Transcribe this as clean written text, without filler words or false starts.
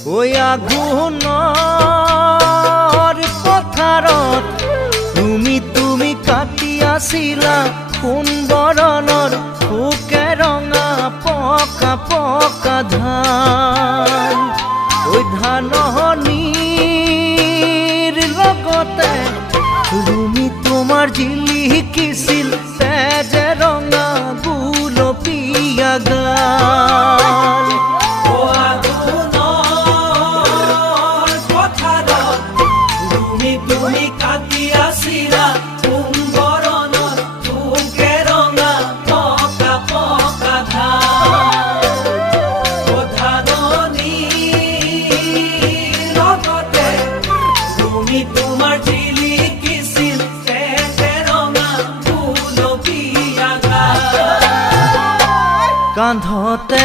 ওই আগুনৰ পথাৰত তুমি কাটি আছিলা সোণবৰণৰ পোকে ৰঙা পকা পকা ধান। ওই ধাননিৰ লগতে তুমি তোমাৰ জিলিকিছিল তেজে ৰঙা গুলপীয়া গাল। তুমি কাটি আছিলা সোণবৰণৰ পোকে ৰঙা পকা পকা ধাননিৰ লগতে তুমি তোমাৰ জিলিকিছিল তেজে ৰঙা গুলপীয়া গাল। কান্ধতে